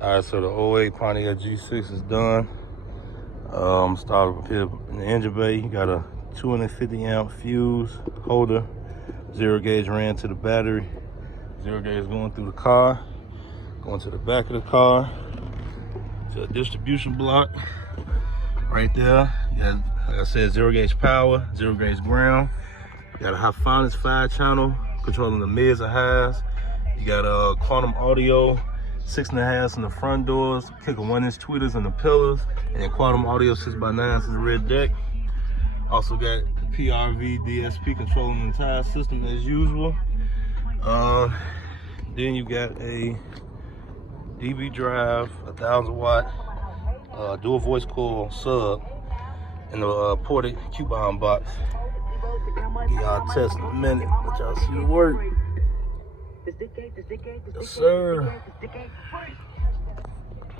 Alright, so the 08 Pontiac G6 is done. Started up here in the engine bay. You got a 250 amp fuse holder. 0 gauge ran to the battery. 0 gauge going through the car. Going to the back of the car. To a distribution block. Right there. You got, like I said, 0 gauge power, 0 gauge ground. You got a Hifonics 5-channel controlling the mids and highs. You got a quantum audio 6.5 in the front doors, kick a 1-inch tweeters in the pillars, and then quantum audio 6x9s in the rear deck. Also got the PRV DSP controlling the entire system as usual. Then you got a DB drive, 1,000 watt dual voice coil sub in the ported coupon box. Get y'all test in a minute, let y'all see the work. Yes, sir.